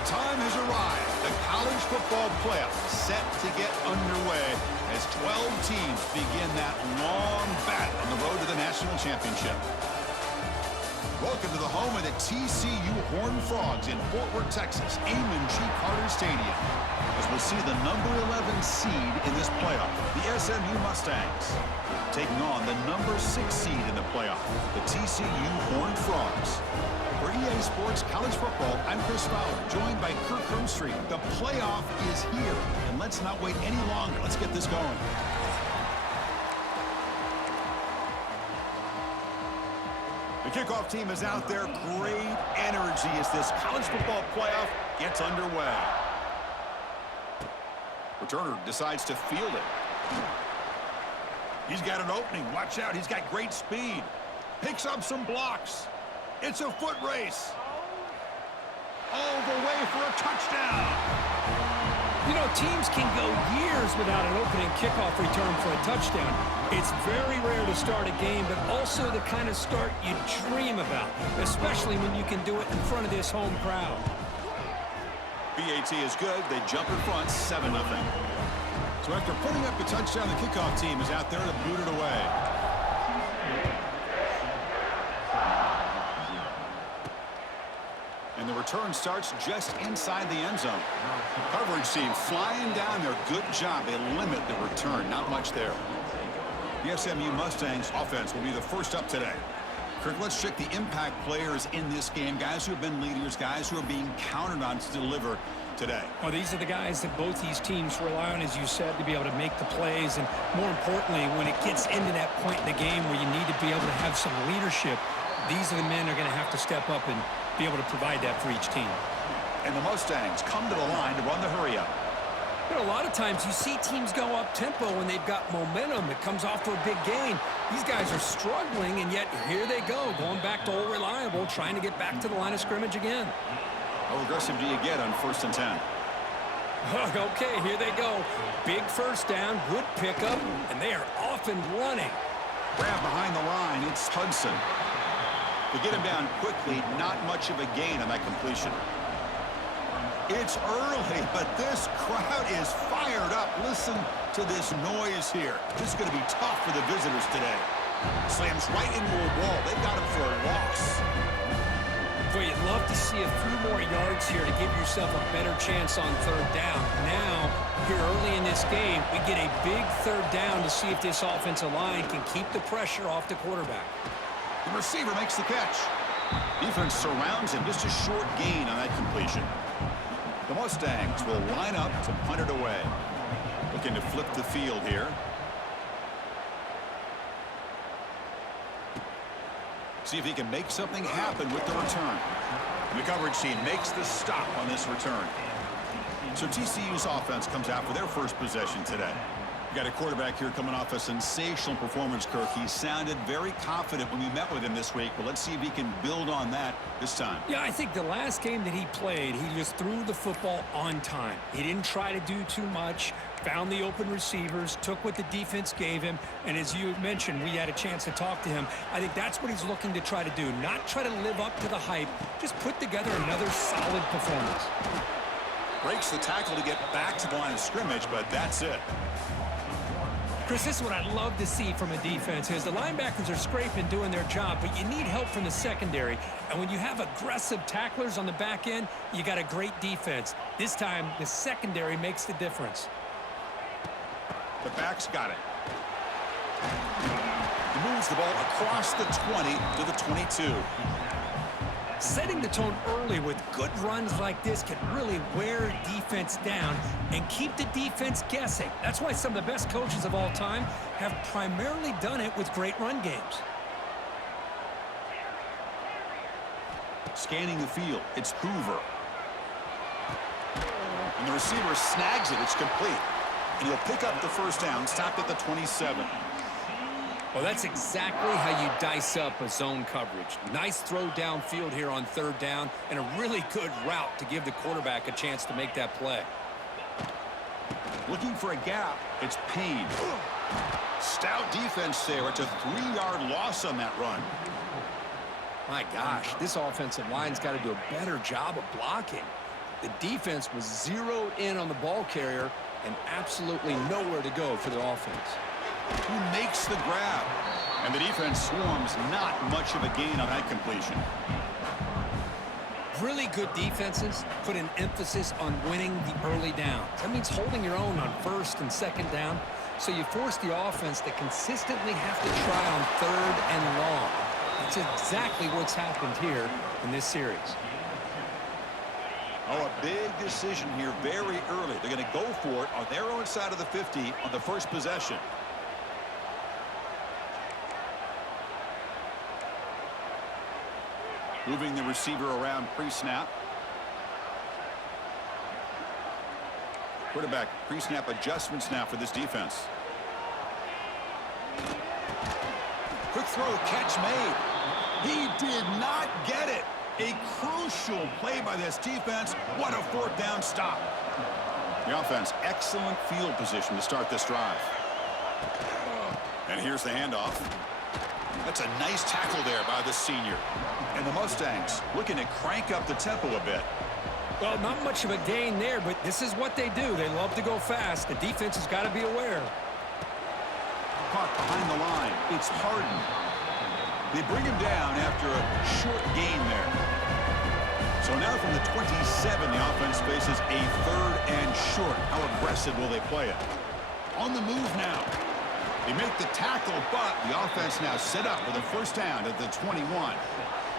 The time has arrived. The college football playoff set to get underway as 12 teams begin that long battle on the road to the national championship. Welcome to the home of the TCU Horned Frogs in Fort Worth, Texas, Amon G. Carter Stadium, as we'll see the number 11 seed in this playoff, the SMU Mustangs, taking on the number 6 seed in the playoff, the TCU Horned Frogs. For EA Sports College Football, I'm Chris Fowler, joined by Kirk Hermstreet. The playoff is here, and let's not wait any longer. Let's get this going. The kickoff team is out there. Great energy as this college football playoff gets underway. Returner decides to field it. He's got an opening. Watch out. He's got great speed. Picks up some blocks. It's a foot race. All the way for a touchdown. You know, teams can go years without an opening kickoff return for a touchdown. It's very rare to start a game, but also the kind of start you dream about, especially when you can do it in front of this home crowd. BAT is good. They jump in front, 7-0. So after putting up the touchdown, the kickoff team is out there to boot it away. And the return starts just inside the end zone. Coverage team flying down there. Good job. They limit the return. Not much there. The SMU Mustangs offense will be the first up today. Kirk, let's check the impact players in this game. Guys who have been leaders, guys who are being counted on to deliver today. Well, these are the guys that both these teams rely on, as you said, to be able to make the plays. And more importantly, when it gets into that point in the game where you need to be able to have some leadership, these are the men who are going to have to step up and be able to provide that for each team. And the Mustangs come to the line to run the hurry-up. You know, a lot of times you see teams go up-tempo when they've got momentum. It comes off to a big gain. These guys are struggling, and yet here they go, going back to old reliable, trying to get back to the line of scrimmage again. How aggressive do you get on 1st and 10? Okay, here they go. Big first down, good pickup, and they are off and running. Grab behind the line, it's Hudson. They get him down quickly, not much of a gain on that completion. It's early, but this crowd is fired up. Listen to this noise here. This is going to be tough for the visitors today. Slams right into a wall. They've got him for a loss. Boy, you'd love to see a few more yards here to give yourself a better chance on 3rd down. Now, here early in this game, we get a big 3rd down to see if this offensive line can keep the pressure off the quarterback. The receiver makes the catch. Defense surrounds him. Just a short gain on that completion. The Mustangs will line up to punt it away. Looking to flip the field here. See if he can make something happen with the return. The coverage team makes the stop on this return. So TCU's offense comes out for their first possession today. You got a quarterback here coming off a sensational performance, Kirk. He sounded very confident when we met with him this week, but let's see if he can build on that this time. Yeah, I think the last game that he played, he just threw the football on time. He didn't try to do too much, found the open receivers, took what the defense gave him, and as you mentioned, we had a chance to talk to him. I think that's what he's looking to try to do, not try to live up to the hype, just put together another solid performance. Breaks the tackle to get back to the line of scrimmage, but that's it. Chris, this is what I'd love to see from a defense is the linebackers are scraping, doing their job, but you need help from the secondary. And when you have aggressive tacklers on the back end, you got a great defense. This time, the secondary makes the difference. The back's got it. He moves the ball across the 20 to the 22. Setting the tone early with good runs like this can really wear a defense down and keep the defense guessing. That's why some of the best coaches of all time have primarily done it with great run games. Scanning the field, it's Hoover. And the receiver snags it, it's complete. And he'll pick up the first down, stopped at the 27. Well, that's exactly how you dice up a zone coverage. Nice throw downfield here on 3rd down, and a really good route to give the quarterback a chance to make that play. Looking for a gap, it's Payne. Stout defense there. It's a 3-yard loss on that run. My gosh, this offensive line's got to do a better job of blocking. The defense was zeroed in on the ball carrier and absolutely nowhere to go for the offense. Who makes the grab? And the defense swarms, not much of a gain on that completion. Really good defenses put an emphasis on winning the early downs. That means holding your own on first and second down, so you force the offense to consistently have to try on third and long. That's exactly what's happened here in this series. Oh, a big decision here very early. They're going to go for it on their own side of the 50 on the first possession. Moving the receiver around pre-snap. Quarterback pre-snap adjustments now for this defense. Quick throw, catch made. He did not get it. A crucial play by this defense. What a fourth down stop. The offense, excellent field position to start this drive. And here's the handoff. That's a nice tackle there by the senior. And the Mustangs looking to crank up the tempo a bit. Well, not much of a gain there, but this is what they do. They love to go fast. The defense has got to be aware. Caught behind the line. It's Harden. They bring him down after a short gain there. So now from the 27, the offense faces a third and short. How aggressive will they play it? On the move now. They make the tackle, but the offense now set up with a first down at the 21.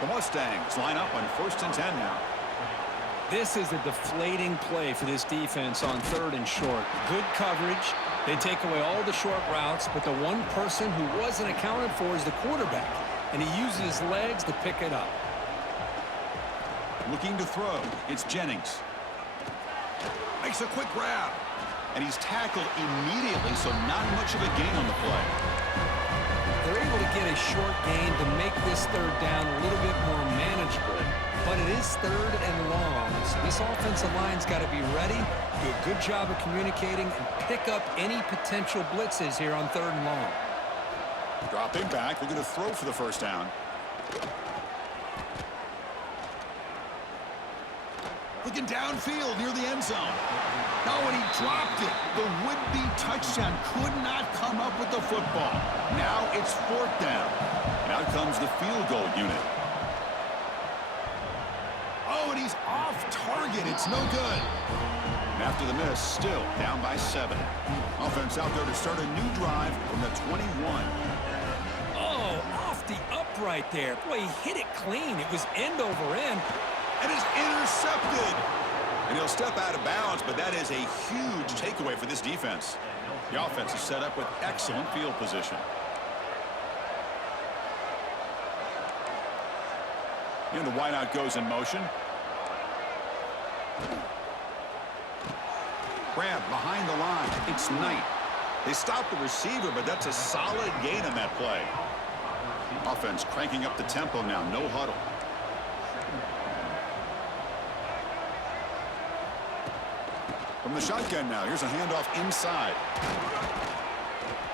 The Mustangs line up on 1st and 10 now. This is a deflating play for this defense on third and short. Good coverage. They take away all the short routes, but the one person who wasn't accounted for is the quarterback, and he uses his legs to pick it up. Looking to throw. It's Jennings. Makes a quick grab. And he's tackled immediately, so not much of a gain on the play. They're able to get a short gain to make this third down a little bit more manageable. But it is third and long, so this offensive line's got to be ready, do a good job of communicating, and pick up any potential blitzes here on third and long. Dropping back, looking to throw for the first down. Looking downfield near the end zone. No, and he dropped it. The would-be touchdown could not come up with the football. Now it's 4th down. And out comes the field goal unit. Oh, and he's off target. It's no good. And after the miss, still down by 7. Offense out there to start a new drive from the 21. Oh, off the upright there. Boy, he hit it clean. It was end over end. And it's intercepted. And he'll step out of bounds, but that is a huge takeaway for this defense. The offense is set up with excellent field position. And the wideout goes in motion. Grab behind the line. It's Knight. They stop the receiver, but that's a solid gain on that play. Offense cranking up the tempo now. No huddle. From the shotgun now, here's a handoff inside.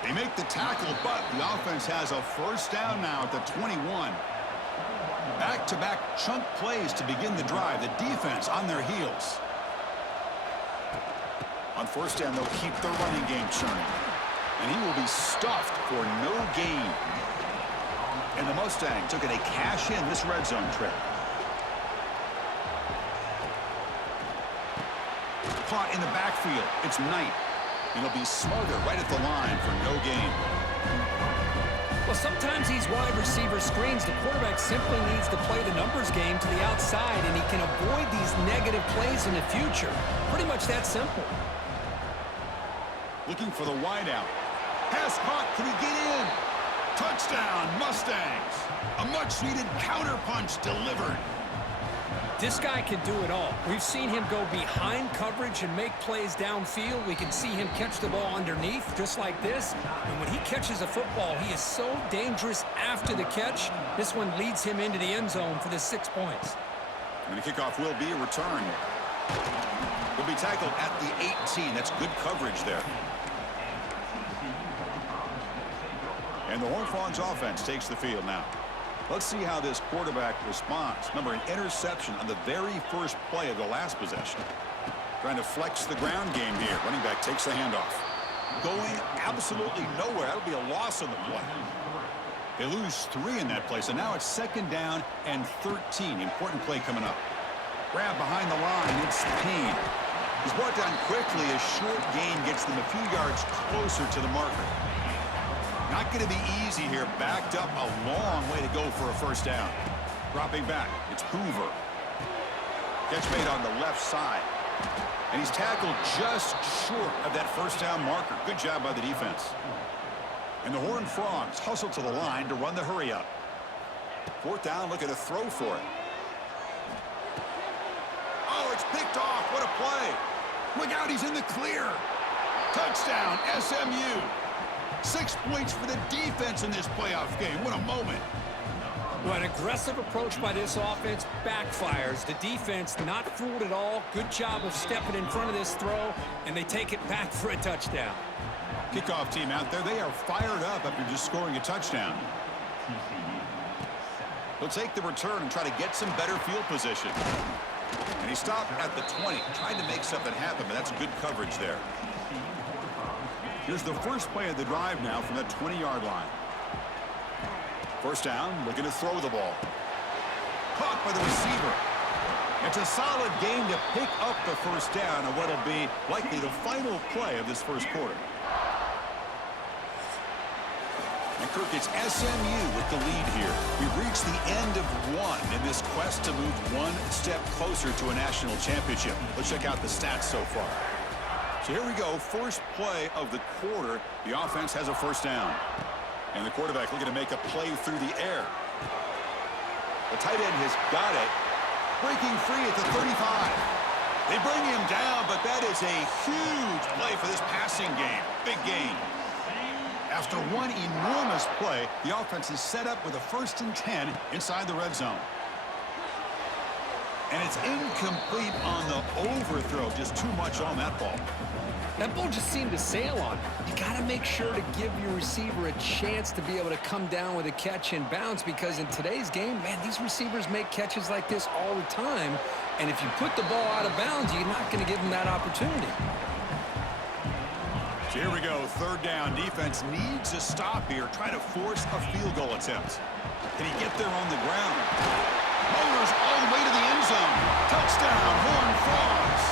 They make the tackle, but the offense has a first down now at the 21. Back-to-back chunk plays to begin the drive. The defense on their heels. On first down, they'll keep the running game churning. And he will be stuffed for no gain. And the Mustangs are going to cash in this red zone trip. Caught in the backfield. It's Knight. And he'll be smothered right at the line for no gain. Well, sometimes these wide receiver screens, the quarterback simply needs to play the numbers game to the outside, and he can avoid these negative plays in the future. Pretty much that simple. Looking for the wideout. Pass caught. Can he get in? Touchdown, Mustangs. A much-needed counterpunch delivered. This guy can do it all. We've seen him go behind coverage and make plays downfield. We can see him catch the ball underneath, just like this. And when he catches a football, he is so dangerous after the catch. This one leads him into the end zone for the 6 points. And the kickoff will be a return. Will be tackled at the 18. That's good coverage there. And the Horned Frogs offense takes the field now. Let's see how this quarterback responds. Remember, an interception on the very first play of the last possession. Trying to flex the ground game here. Running back takes the handoff. Going absolutely nowhere. That'll be a loss on the play. They lose 3 in that play, so now it's 2nd down and 13. Important play coming up. Grab behind the line. It's Payne. He's brought down quickly. A short gain gets them a few yards closer to the marker. Not going to be easy here. Backed up a long way to go for a first down. Dropping back. It's Hoover. Catch made on the left side. And he's tackled just short of that first down marker. Good job by the defense. And the Horned Frogs hustle to the line to run the hurry up. 4th down, looking to throw for it. Oh, it's picked off. What a play. Look out, he's in the clear. Touchdown, SMU. 6 points for the defense in this playoff game. What a moment. Well, an aggressive approach by this offense backfires. The defense not fooled at all. Good job of stepping in front of this throw, and they take it back for a touchdown. Kickoff team out there, they are fired up after just scoring a touchdown. They'll take the return and try to get some better field position. And he stopped at the 20, trying to make something happen, but that's good coverage there. Here's the first play of the drive now from that 20-yard line. First down, looking to throw the ball. Caught by the receiver. It's a solid game to pick up the first down on what'll be likely the final play of this first quarter. And Kirk, it's SMU with the lead here. We've reached the end of one in this quest to move one step closer to a national championship. Let's check out the stats so far. So here we go, first play of the quarter. The offense has a first down. And the quarterback looking to make a play through the air. The tight end has got it. Breaking free at the 35. They bring him down, but that is a huge play for this passing game. Big gain. After one enormous play, the offense is set up with a 1st and 10 inside the red zone. And it's incomplete on the overthrow. Just too much on that ball. That ball just seemed to sail on it. You got to make sure to give your receiver a chance to be able to come down with a catch and bounce, because in today's game, man, these receivers make catches like this all the time. And if you put the ball out of bounds, you're not going to give them that opportunity. So here we go, 3rd down. Defense needs a stop here. Try to force a field goal attempt. Can he get there on the ground? Motors all the way to the end zone. Touchdown, Horned Frogs.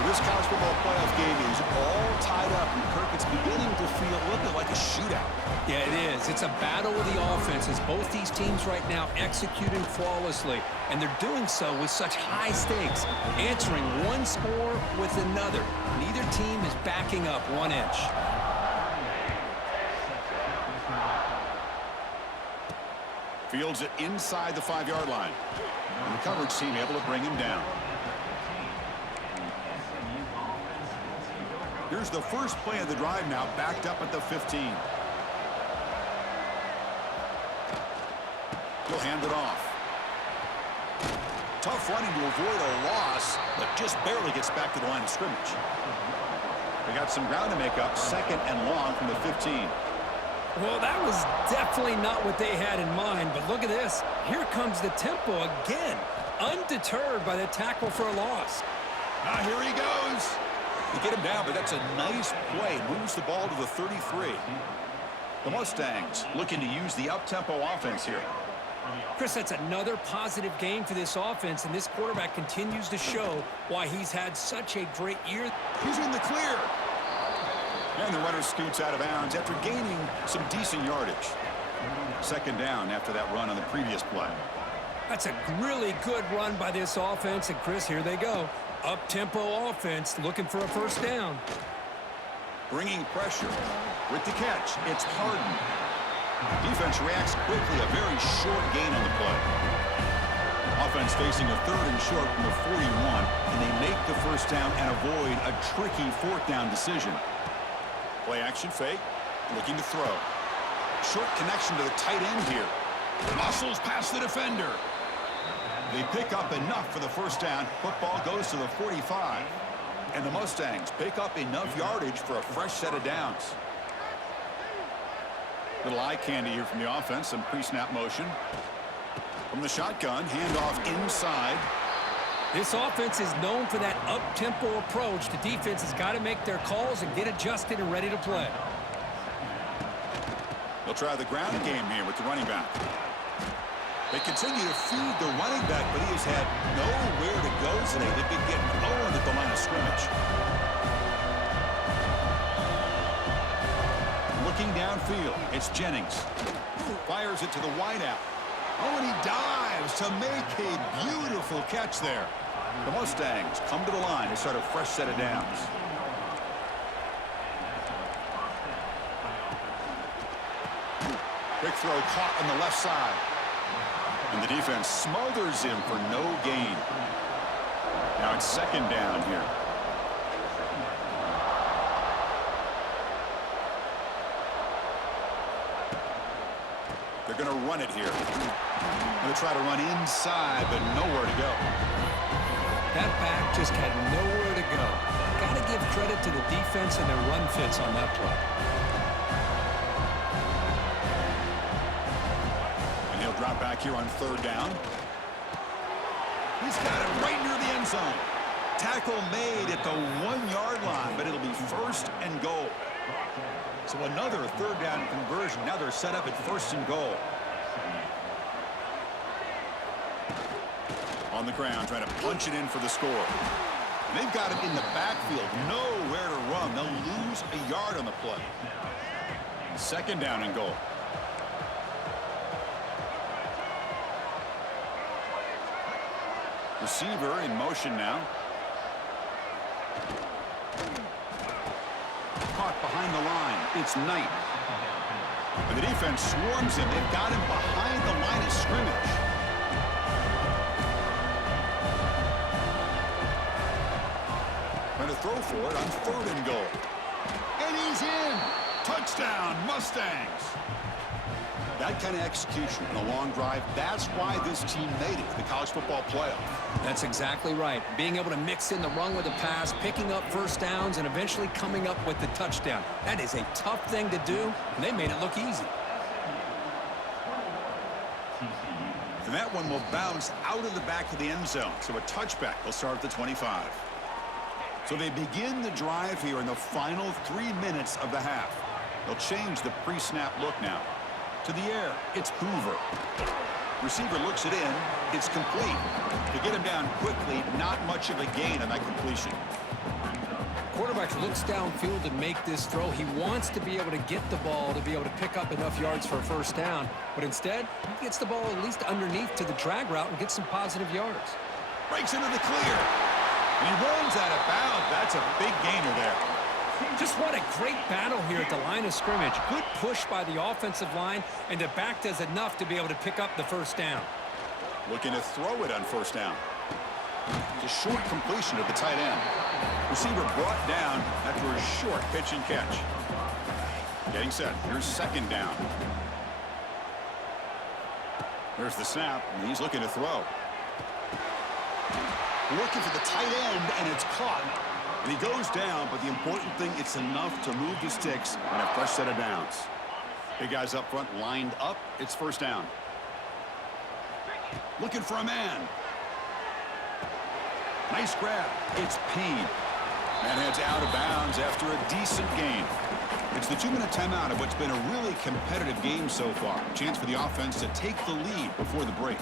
Well, this college football playoff game is all tied up, and Kirk, it's beginning to feel a little bit like a shootout. Yeah, it is. It's a battle of the offenses. Both these teams right now executing flawlessly, and they're doing so with such high stakes, answering one score with another. Neither team is backing up 1 inch. Fields it inside the 5-yard line. And the coverage team able to bring him down. Here's the first play of the drive now, backed up at the 15. He'll hand it off. Tough running to avoid a loss, but just barely gets back to the line of scrimmage. They got some ground to make up, 2nd and long from the 15. Well, that was definitely not what they had in mind, but look at this. Here comes the tempo again, undeterred by the tackle for a loss. Here he goes. They get him down, but that's a nice play. Moves the ball to the 33. The Mustangs looking to use the up-tempo offense here. Chris, that's another positive game for this offense, and this quarterback continues to show why he's had such a great year. He's in the clear. And the runner scoots out of bounds after gaining some decent yardage. 2nd down after that run on the previous play. That's a really good run by this offense, and Chris, here they go. Up-tempo offense looking for a first down. Bringing pressure. With the catch, it's Harden. Defense reacts quickly, a very short gain on the play. Offense facing a 3rd and short from the 41, and they make the first down and avoid a tricky 4th down decision. Play action fake, looking to throw. Short connection to the tight end here. Muscles past the defender. They pick up enough for the first down. Football goes to the 45. And the Mustangs pick up enough yardage for a fresh set of downs. Little eye candy here from the offense. Some pre-snap motion. From the shotgun, handoff inside. This offense is known for that up-tempo approach. The defense has got to make their calls and get adjusted and ready to play. They'll try the ground game here with the running back. They continue to feed the running back, but he has had nowhere to go today. They've been getting owned at the line of scrimmage. Looking downfield, it's Jennings. Fires it to the wideout. Oh, and he dives to make a beautiful catch there. The Mustangs come to the line to start a fresh set of downs. Quick throw caught on the left side. And the defense smothers him for no gain. Now it's second down here. They're going to run it here. Going to try to run inside, but nowhere to go. That back just had nowhere to go. Got to give credit to the defense and their run fits on that play. And he'll drop back here on third down. He's got it right near the end zone. Tackle made at the 1-yard line, but it'll be first and goal. So another third down conversion. Now they're set up at first and goal. On the ground, trying to punch it in for the score. And they've got him in the backfield. Nowhere to run. They'll lose a yard on the play. Second down and goal. Receiver in motion now. Caught behind the line. It's Knight. And the defense swarms him. They've got him behind the line of scrimmage. Trying to throw for it on third and goal. And he's in. Touchdown, Mustangs. That kind of execution in a long drive, that's why this team made it to the college football playoff. That's exactly right. Being able to mix in the run with the pass, picking up first downs, and eventually coming up with the touchdown. That is a tough thing to do, and they made it look easy. And that one will bounce out of the back of the end zone. So a touchback will start at the 25. So they begin the drive here in the final 3 minutes of the half. They'll change the pre-snap look now. To the air, it's Hoover. Receiver looks it in. It's complete. To get him down quickly, not much of a gain on that completion. Quarterback looks downfield to make this throw. He wants to be able to get the ball to be able to pick up enough yards for a first down. But instead, he gets the ball at least underneath to the drag route and gets some positive yards. Breaks into the clear. And he runs out of bounds. That's a big gainer there. Just what a great battle here at the line of scrimmage. Good push by the offensive line, and the back does enough to be able to pick up the first down. Looking to throw it on first down. It's a short completion of the tight end. Receiver brought down after a short pitch and catch. Getting set. Here's second down. There's the snap, and he's looking to throw. Looking for the tight end, and it's caught. And he goes down, but the important thing, it's enough to move the sticks on a fresh set of downs. Big guys up front lined up. It's first down. Looking for a man. Nice grab. It's Payne. Man heads out of bounds after a decent gain. It's the 2-minute timeout of what's been a really competitive game so far. Chance for the offense to take the lead before the break.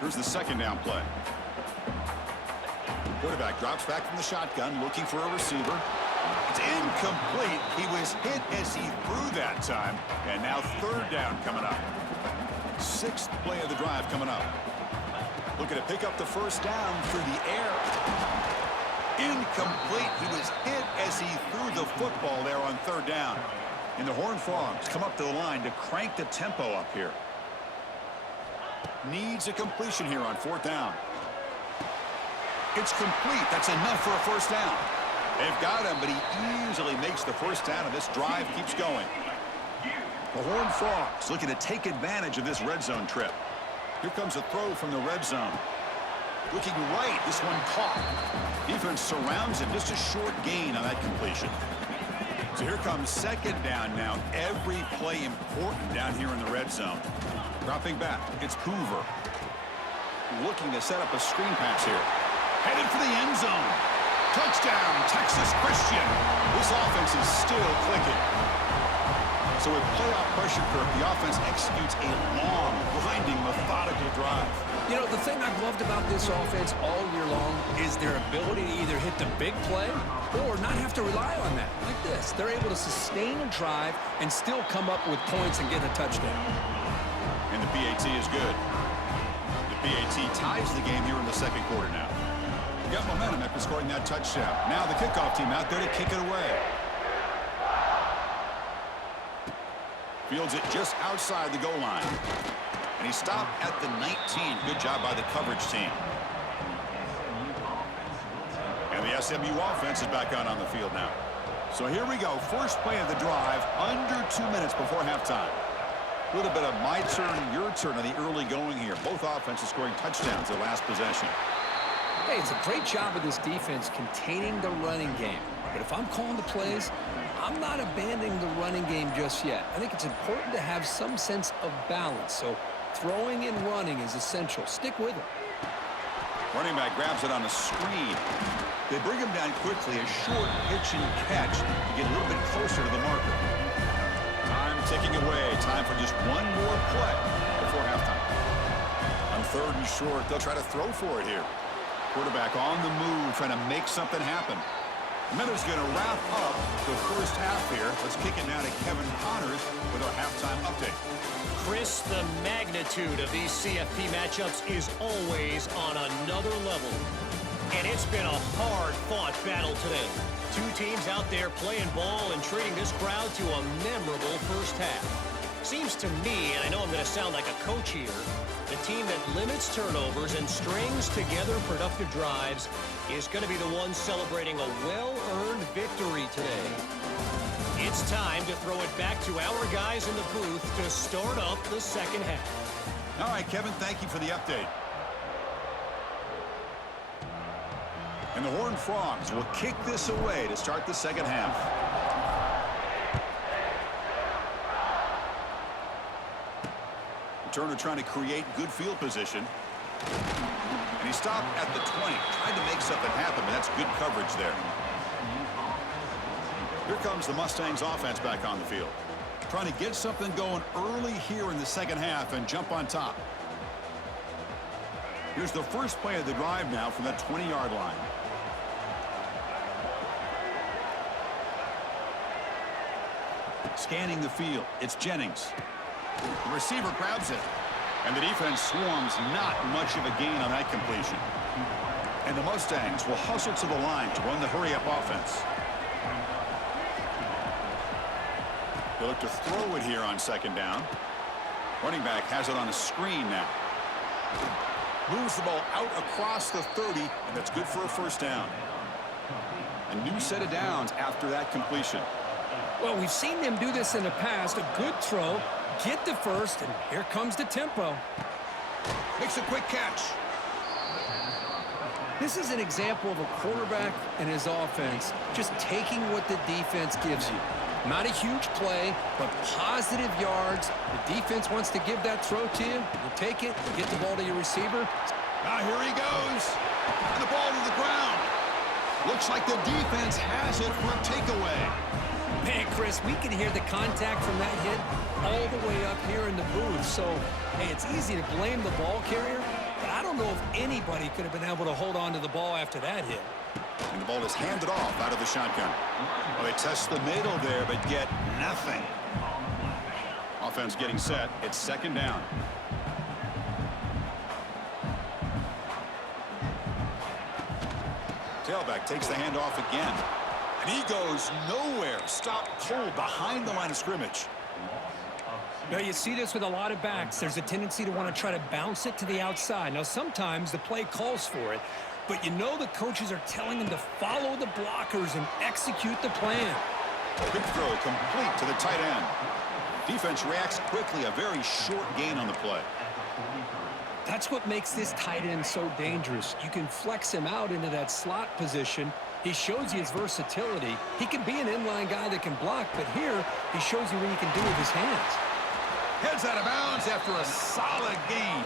Here's the second down play. Quarterback drops back from the shotgun, looking for a receiver. It's incomplete. He was hit as he threw that time. And now third down coming up. Sixth play of the drive coming up. Looking to pick up the first down through the air. Incomplete. He was hit as he threw the football there on third down. And the Horned Frogs come up to the line to crank the tempo up here. Needs a completion here on fourth down. It's complete. That's enough for a first down. They've got him, but he easily makes the first down, and this drive keeps going. The Horned Frogs looking to take advantage of this red zone trip. Here comes a throw from the red zone. Looking right, this one caught. Defense surrounds him, just a short gain on that completion. So here comes second down now. Every play important down here in the red zone. Dropping back, it's Hoover. Looking to set up a screen pass here. Headed for the end zone. Touchdown, Texas Christian. This offense is still clicking. So with playoff pressure curve, the offense executes a long, grinding, methodical drive. You know, the thing I've loved about this offense all year long is their ability to either hit the big play or not have to rely on that. Like this, they're able to sustain a drive and still come up with points and get a touchdown. And the PAT is good. The PAT ties the game here in the second quarter now. Got momentum after scoring that touchdown. Now the kickoff team out there to kick it away. Fields it just outside the goal line. And he stopped at the 19. Good job by the coverage team. And the SMU offense is back out on the field now. So here we go. First play of the drive, under 2 minutes before halftime. A little bit of my turn, your turn on the early going here. Both offenses scoring touchdowns their last possession. Hey, it's a great job of this defense containing the running game. But if I'm calling the plays, I'm not abandoning the running game just yet. I think it's important to have some sense of balance. So throwing and running is essential. Stick with it. Running back grabs it on the screen. They bring him down quickly, a short pitch and catch to get a little bit closer to the marker. Time ticking away. Time for just one more play before halftime. On third and short, they'll try to throw for it here. Quarterback on the move, trying to make something happen. Miller's going to wrap up the first half here. Let's kick it now to Kevin Connors with our halftime update. Chris, the magnitude of these CFP matchups is always on another level. And it's been a hard-fought battle today. Two teams out there playing ball and treating this crowd to a memorable first half. Seems to me, and I know I'm going to sound like a coach here, the team that limits turnovers and strings together productive drives is going to be the one celebrating a well-earned victory today. It's time to throw it back to our guys in the booth to start up the second half. All right, Kevin, thank you for the update. And the Horned Frogs will kick this away to start the second half. Turner trying to create good field position. And he stopped at the 20. Tried to make something happen, but that's good coverage there. Here comes the Mustangs offense back on the field. Trying to get something going early here in the second half and jump on top. Here's the first play of the drive now from that 20-yard line. Scanning the field, it's Jennings. The receiver grabs it. And the defense swarms, not much of a gain on that completion. And the Mustangs will hustle to the line to run the hurry-up offense. They look to throw it here on second down. Running back has it on a screen now. Moves the ball out across the 30, and that's good for a first down. A new set of downs after that completion. Well, we've seen them do this in the past. A good throw, get the first, and here comes the tempo. Makes a quick catch. This is an example of a quarterback and his offense just taking what the defense gives you. Not a huge play, but positive yards. The defense wants to give that throw to you. You take it, you get the ball to your receiver. Now here he goes. And the ball to the ground. Looks like the defense has it for a takeaway. Man, Chris, we can hear the contact from that hit all the way up here in the booth. So, hey, it's easy to blame the ball carrier, but I don't know if anybody could have been able to hold on to the ball after that hit. And the ball is handed off out of the shotgun. Well, they test the middle there, but get nothing. Offense getting set. It's second down. Tailback takes the handoff again. And he goes nowhere. Stopped cold behind the line of scrimmage. Now, you see this with a lot of backs. There's a tendency to want to try to bounce it to the outside. Now, sometimes the play calls for it, but you know the coaches are telling them to follow the blockers and execute the plan. Quick throw complete to the tight end. Defense reacts quickly. A very short gain on the play. That's what makes this tight end so dangerous. You can flex him out into that slot position. He shows you his versatility. He can be an inline guy that can block, but here he shows you what he can do with his hands. Heads out of bounds after a solid gain.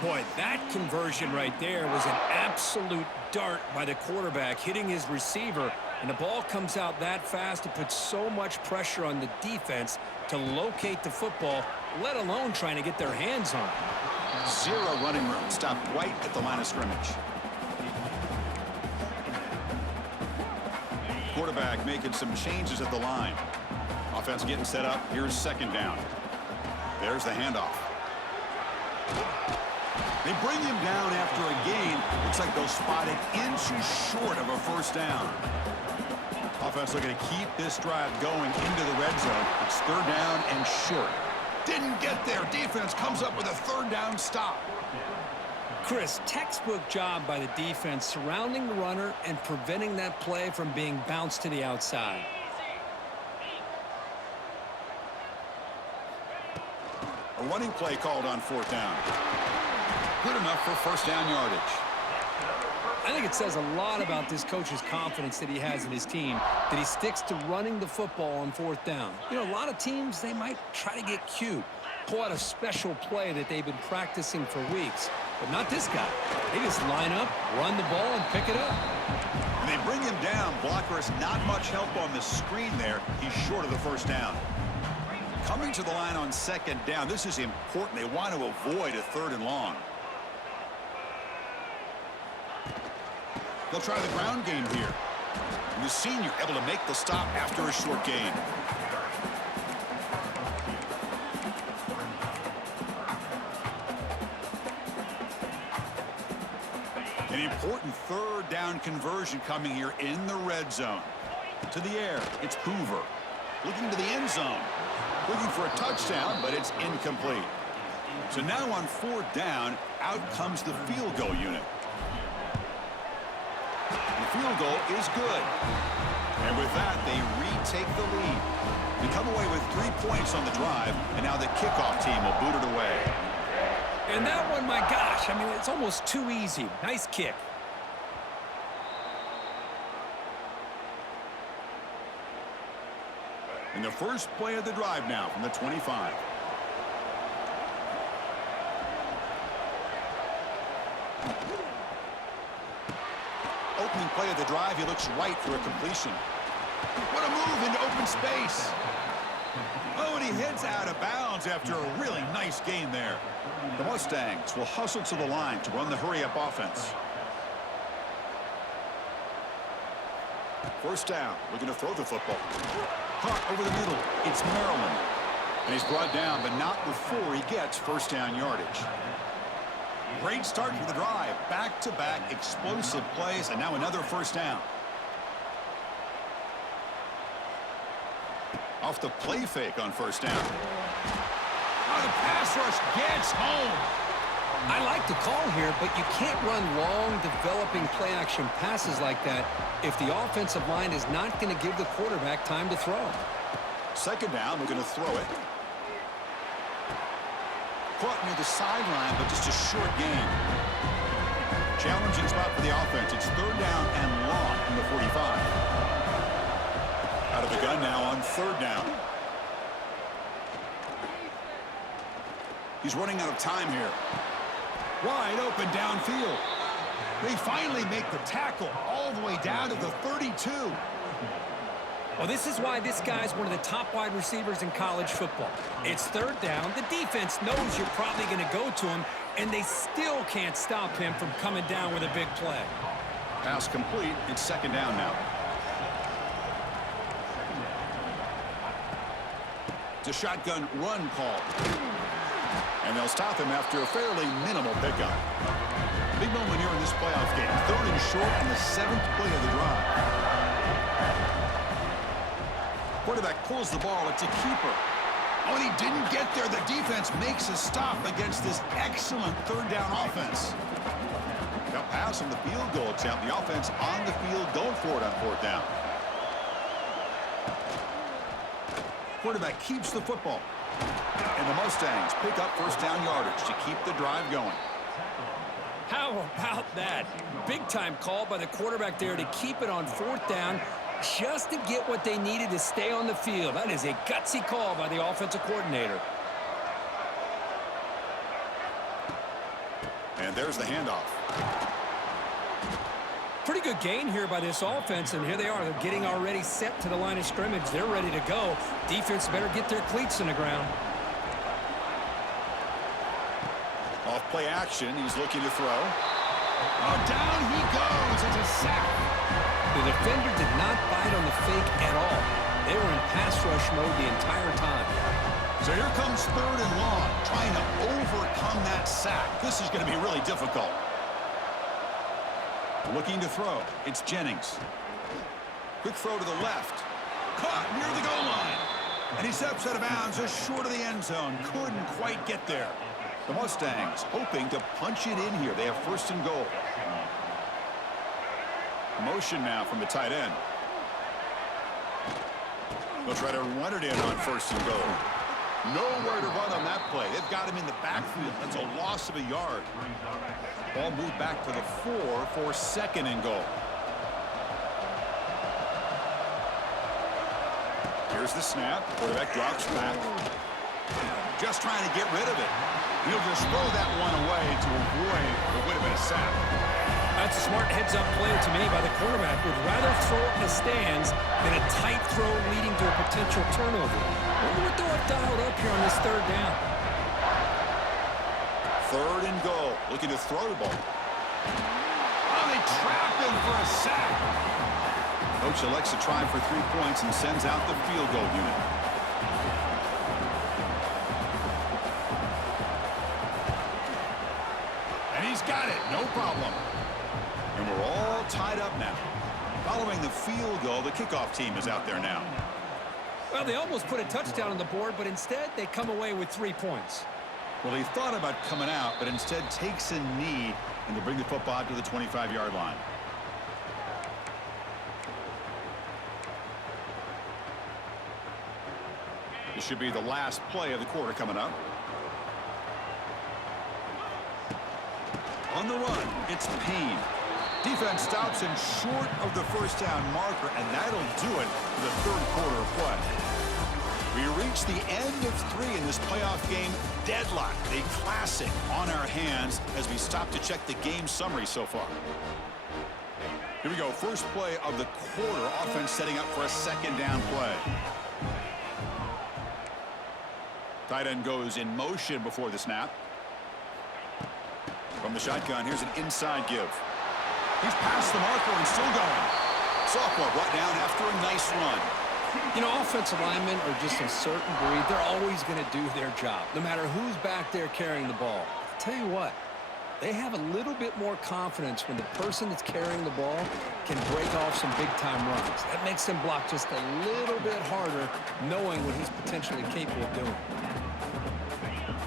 Boy, that conversion right there was an absolute dart by the quarterback, hitting his receiver, and the ball comes out that fast. It puts so much pressure on the defense to locate the football, let alone trying to get their hands on it. Zero running room. Stopped right at the line of scrimmage. Quarterback making some changes at the line. Offense getting set up. Here's second down. There's the handoff. They bring him down after a gain. Looks like they'll spot it inches short of a first down. Offense looking to keep this drive going into the red zone. It's third down and short. Didn't get there. Defense comes up with a third down stop. Chris, textbook job by the defense surrounding the runner and preventing that play from being bounced to the outside. A running play called on fourth down. Good enough for first down yardage. I think it says a lot about this coach's confidence that he has in his team, that he sticks to running the football on fourth down. You know, a lot of teams, they might try to get cute, pull out a special play that they've been practicing for weeks. But not this guy. They just line up, run the ball, and pick it up. And they bring him down. Blocker has not much help on the screen there. He's short of the first down. Coming to the line on second down. This is important. They want to avoid a third and long. They'll try the ground game here. And the senior able to make the stop after a short gain. An important third down conversion coming here in the red zone. To the air, it's Hoover. Looking to the end zone. Looking for a touchdown, but it's incomplete. So now on fourth down, out comes the field goal unit. The field goal is good. And with that, they retake the lead. They come away with 3 points on the drive, and now the kickoff team will boot it away. And that one, my gosh, I mean, it's almost too easy. Nice kick. And the first play of the drive now from the 25. Opening play of the drive, he looks right for a completion. What a move into open space. Oh, and he heads out of bounds after a really nice gain there. The Mustangs will hustle to the line to run the hurry-up offense. First down, looking to throw the football. Caught over the middle. It's Maryland. And he's brought down, but not before he gets first down yardage. Great start for the drive. Back-to-back explosive plays, and now another first down. Off the play fake on first down. Oh, the pass rush gets home. I like the call here, but you can't run long, developing play-action passes like that if the offensive line is not going to give the quarterback time to throw. Second down, we're going to throw it. Caught near the sideline, but just a short gain. Challenging spot for the offense. It's third down and long from the 45. Out of the gun now on third down. He's running out of time here. Wide open downfield. They finally make the tackle all the way down to the 32. Well, this is why this guy's one of the top wide receivers in college football. It's third down. The defense knows you're probably going to go to him, and they still can't stop him from coming down with a big play. Pass complete. It's second down now. It's a shotgun run call. And they'll stop him after a fairly minimal pickup. Big moment here in this playoff game. Third and short on the 7th play of the drive. Quarterback pulls the ball. It's a keeper. Oh, and he didn't get there. The defense makes a stop against this excellent third down offense. Got pass on the field goal attempt. The offense on the field going for it on fourth down. Quarterback keeps the football. And the Mustangs pick up first down yardage to keep the drive going. How about that? Big-time call by the quarterback there to keep it on fourth down just to get what they needed to stay on the field. That is a gutsy call by the offensive coordinator. And there's the handoff. Pretty good gain here by this offense, and here they are. They're getting already set to the line of scrimmage. They're ready to go. Defense better get their cleats in the ground. Off play action, he's looking to throw. Oh, down he goes. It's a sack. The defender did not bite on the fake at all. They were in pass rush mode the entire time. So here comes third and long, trying to overcome that sack. This is going to be really difficult. Looking to throw. It's Jennings. Quick throw to the left. Caught near the goal line. And he steps out of bounds just short of the end zone. Couldn't quite get there. The Mustangs hoping to punch it in here. They have first and goal. Motion now from the tight end. They'll try to run it in on first and goal. Nowhere to run on that play. They've got him in the backfield. That's a loss of a yard. Ball moved back to the 4 for second and goal. Here's the snap. Quarterback drops back. Just trying to get rid of it. He'll just throw that one away to avoid what would have been a sack. That's a smart heads-up play to me by the quarterback. Would rather throw it in the stands than a tight throw leading to a potential turnover. Wonder what they'll have dialed up here on this third down. Third and goal. Looking to throw the ball. Oh, they trap him for a sack. Coach elects to try for 3 points and sends out the field goal unit. And he's got it. No problem. And we're all tied up now. Following the field goal, the kickoff team is out there now. Well, they almost put a touchdown on the board, but instead they come away with 3 points. Well, he thought about coming out, but instead takes a knee, and they bring the football to the 25-yard line. This should be the last play of the quarter coming up. On the run, it's Payne. Defense stops him short of the first down marker, and that'll do it for the third quarter of play. We reach the end of 3 in this playoff game. Deadlock, a classic on our hands as we stop to check the game summary so far. Here we go, first play of the quarter. Offense setting up for a second down play. Tight end goes in motion before the snap. From the shotgun, here's an inside give. He's past the marker and still going. Sophomore brought down after a nice run. You know, offensive linemen are just a certain breed. They're always going to do their job, no matter who's back there carrying the ball. I'll tell you what, they have a little bit more confidence when the person that's carrying the ball can break off some big-time runs. That makes them block just a little bit harder, knowing what he's potentially capable of doing.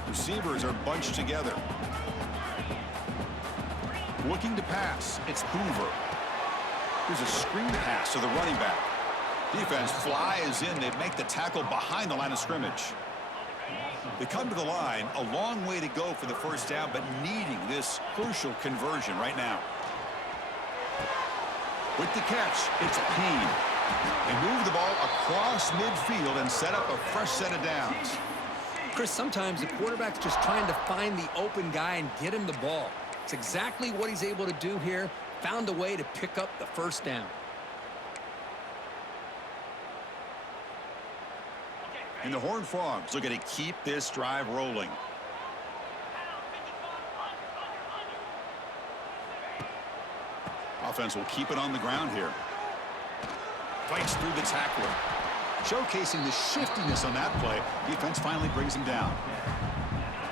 Receivers are bunched together. Looking to pass, it's Hoover. Here's a screen pass to the running back. Defense flies in. They make the tackle behind the line of scrimmage. They come to the line. A long way to go for the first down, but needing this crucial conversion right now. With the catch, it's Payne. They move the ball across midfield and set up a fresh set of downs. Chris, sometimes the quarterback's just trying to find the open guy and get him the ball. It's exactly what he's able to do here. Found a way to pick up the first down. And the Horned Frogs looking to keep this drive rolling. Offense will keep it on the ground here. Fights through the tackler. Showcasing the shiftiness on that play. Defense finally brings him down.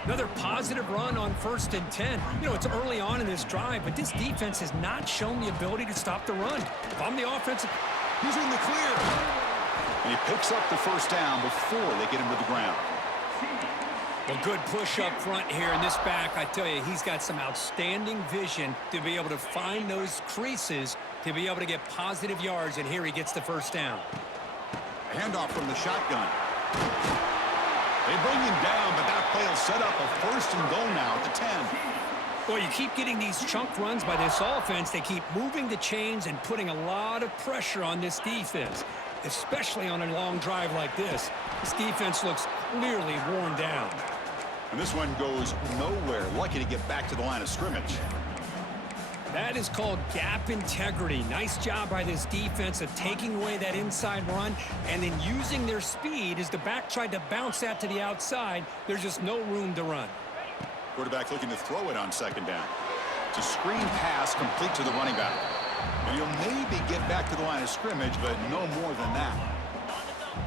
Another positive run on 1st and 10. You know, it's early on in this drive, but this defense has not shown the ability to stop the run. If I'm the offensive, he's in the clear. And he picks up the first down before they get him to the ground. Well, good push up front here in this back. I tell you, he's got some outstanding vision to be able to find those creases to be able to get positive yards, and here he gets the first down. Handoff from the shotgun. They bring him down, but that play will set up a first and goal now at the 10. Well, you keep getting these chunk runs by this offense. They keep moving the chains and putting a lot of pressure on this defense, especially on a long drive like this. This defense looks clearly worn down. And this one goes nowhere. Lucky to get back to the line of scrimmage. That is called gap integrity. Nice job by this defense of taking away that inside run and then using their speed as the back tried to bounce that to the outside. There's just no room to run. Quarterback looking to throw it on second down. It's a screen pass complete to the running back. And he'll maybe get back to the line of scrimmage, but no more than that.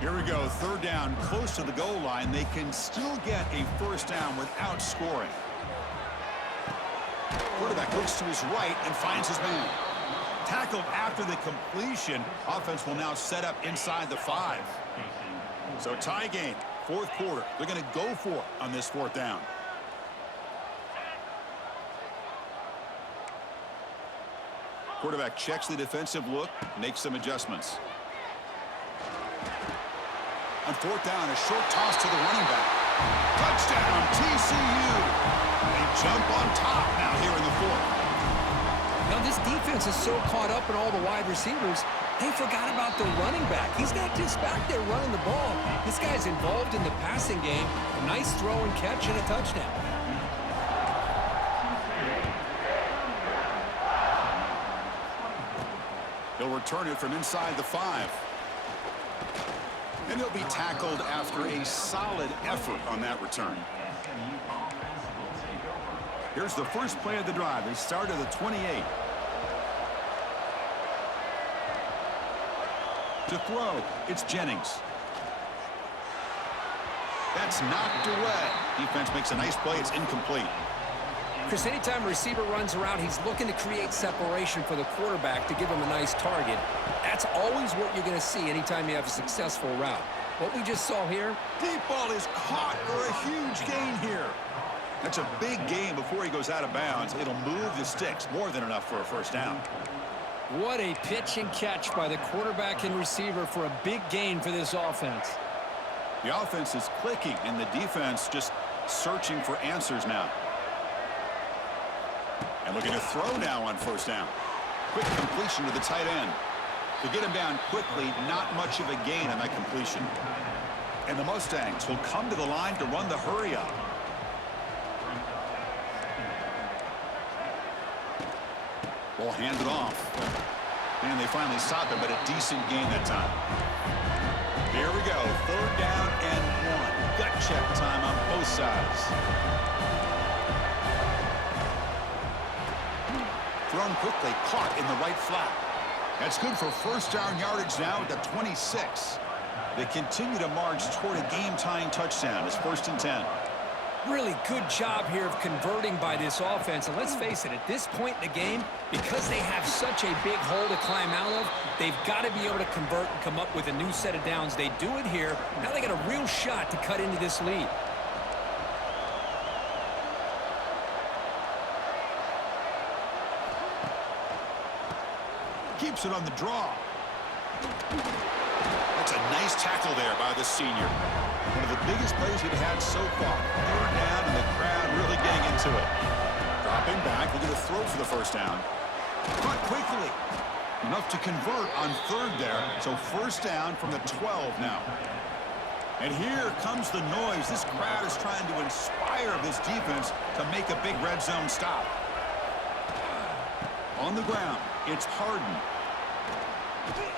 Here we go, third down, close to the goal line. They can still get a first down without scoring. Quarterback looks to his right and finds his man. Tackled after the completion. Offense will now set up inside the 5. So tie game, fourth quarter. They're going to go for it on this fourth down. Quarterback checks the defensive look, makes some adjustments. On fourth down, a short toss to the running back. Touchdown, TCU. They jump on top now here in the fourth. Now, this defense is so caught up in all the wide receivers, they forgot about the running back. He's not just back there running the ball. This guy's involved in the passing game. A nice throw and catch and a touchdown. He'll return it from inside the 5. And he'll be tackled after a solid effort on that return. Here's the first play of the drive. They start at the 28. To throw, it's Jennings. That's knocked away. Defense makes a nice play. It's incomplete. Chris, anytime a receiver runs around, he's looking to create separation for the quarterback to give him a nice target. That's always what you're going to see anytime you have a successful route. What we just saw here. Deep ball is caught for a huge gain here. That's a big gain before he goes out of bounds. It'll move the sticks. More than enough for a first down. What a pitch and catch by the quarterback and receiver for a big gain for this offense. The offense is clicking, and the defense just searching for answers now. And looking to throw now on first down. Quick completion to the tight end. To get him down quickly, not much of a gain on that completion. And the Mustangs will come to the line to run the hurry up. Ball handed off. And they finally stop him, but a decent gain that time. Here we go. Third down and 1. Gut check time on both sides. Thrown quickly, caught in the right flat. That's good for first down yardage now at the 26. They continue to march toward a game-tying touchdown. It's first and 10. Really good job here of converting by this offense. And let's face it, at this point in the game, because they have such a big hole to climb out of, they've got to be able to convert and come up with a new set of downs. They do it here. Now they got a real shot to cut into this lead. Keeps it on the draw. That's a nice tackle there by the senior. One of the biggest plays we've had so far. Third down, and the crowd really getting into it. Dropping back, looking to throw for the first down. Caught quickly. Enough to convert on third there. So first down from the 12 now. And here comes the noise. This crowd is trying to inspire this defense to make a big red zone stop. On the ground, it's Harden.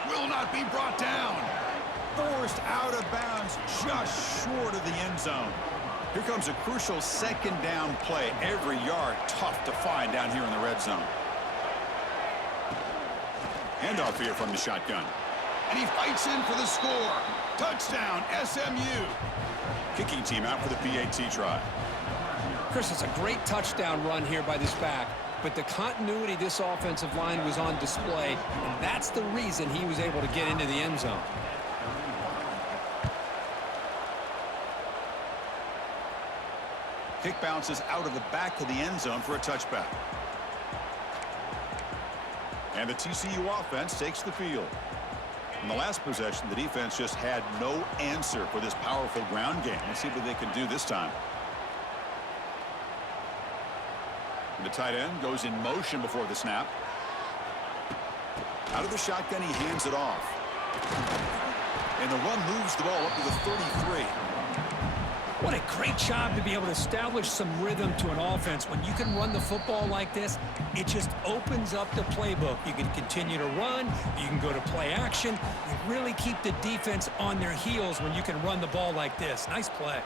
Will not be brought down. Forced out of bounds just short of the end zone. Here comes a crucial second down play. Every yard tough to find down here in the red zone. Handoff here from the shotgun. And he fights in for the score. Touchdown, SMU. Kicking team out for the PAT try. Chris, it's a great touchdown run here by this back. But the continuity of this offensive line was on display, and that's the reason he was able to get into the end zone. Kick bounces out of the back of the end zone for a touchback. And the TCU offense takes the field. In the last possession, the defense just had no answer for this powerful ground game. Let's see what they can do this time. The tight end goes in motion before the snap. Out of the shotgun, he hands it off. And the run moves the ball up to the 33. What a great job to be able to establish some rhythm to an offense. When you can run the football like this, it just opens up the playbook. You can continue to run. You can go to play action. You really keep the defense on their heels when you can run the ball like this. Nice play.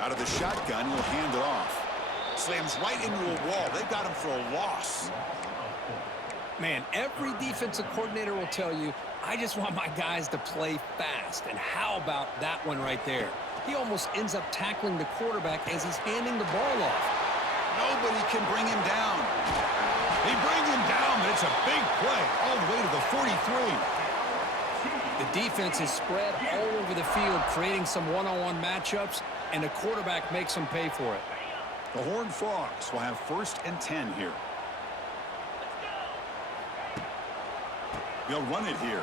Out of the shotgun, he'll hand it off. Slams right into a wall. They've got him for a loss. Man, every defensive coordinator will tell you, I just want my guys to play fast. And how about that one right there? He almost ends up tackling the quarterback as he's handing the ball off. Nobody can bring him down. They bring him down, but it's a big play all the way to the 43. The defense is spread all over the field, creating some one-on-one matchups, and the quarterback makes them pay for it. The Horned Frogs will have 1st and 10 here. They'll run it here.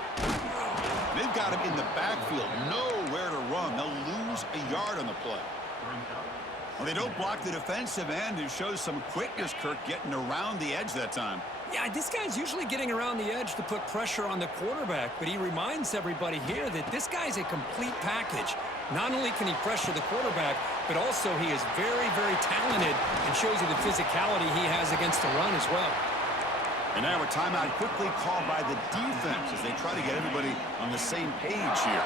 They've got him in the backfield. Nowhere to run. They'll lose a yard on the play. Well, they don't block the defensive end, who shows some quickness, Kirk, getting around the edge that time. Yeah, this guy's usually getting around the edge to put pressure on the quarterback, but he reminds everybody here that this guy's a complete package. Not only can he pressure the quarterback, but also he is very, very talented and shows you the physicality he has against the run as well. And now a timeout quickly called by the defense as they try to get everybody on the same page here.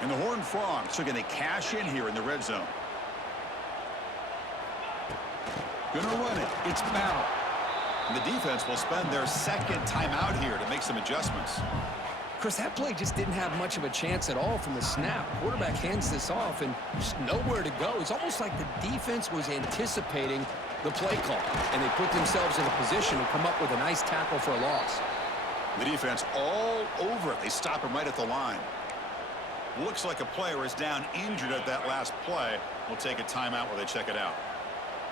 And the Horned Frogs are going to cash in here in the red zone. Gonna run it. It's Battle. And the defense will spend their 2nd timeout here to make some adjustments. Chris, that play just didn't have much of a chance at all from the snap. Quarterback hands this off and just nowhere to go. It's almost like the defense was anticipating the play call, and they put themselves in a position to come up with a nice tackle for a loss. The defense all over it. They stop him right at the line. Looks like a player is down injured at that last play. We'll take a timeout while they check it out.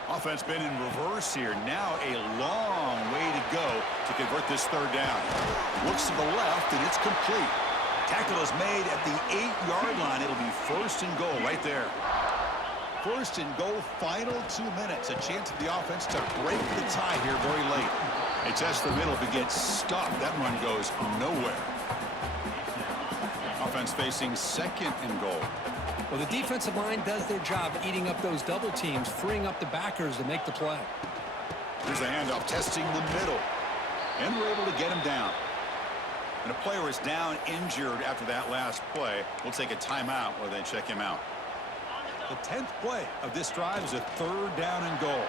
Offense been in reverse here. Now a long way to go to convert this 3rd down. Looks to the left, and it's complete. Tackle is made at the 8-yard line. It'll be 1st and goal right there. 1st and goal, final 2 minutes. A chance for the offense to break the tie here very late. They test the middle, but get stuffed. That run goes nowhere. Offense facing 2nd and goal. Well, the defensive line does their job eating up those double teams, freeing up the backers to make the play. Here's the handoff, testing the middle. And we're able to get him down. And a player is down injured after that last play. We'll take a timeout while they check him out. The 10th play of this drive is a 3rd down and goal.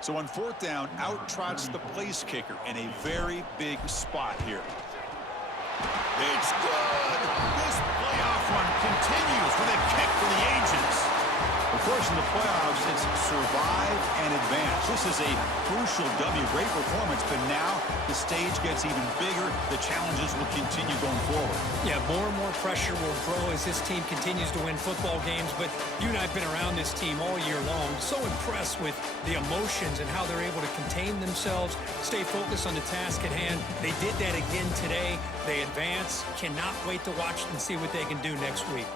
So on 4th down, out trots the place kicker in a very big spot here. It's good. This playoff run continues with a kick for the ages. Of course, in the playoffs, it's survive and advance. This is a crucial W. Great performance, but now the stage gets even bigger. The challenges will continue going forward. Yeah, more and more pressure will grow as this team continues to win football games, but you and I have been around this team all year long. So impressed with the emotions and how they're able to contain themselves, stay focused on the task at hand. They did that again today. They advance. Cannot wait to watch and see what they can do next week.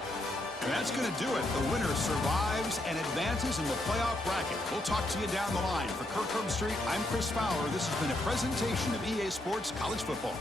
And that's going to do it. The winner survives and advances in the playoff bracket. We'll talk to you down the line. For Kirk Herbstreit, I'm Chris Fowler. This has been a presentation of EA Sports College Football.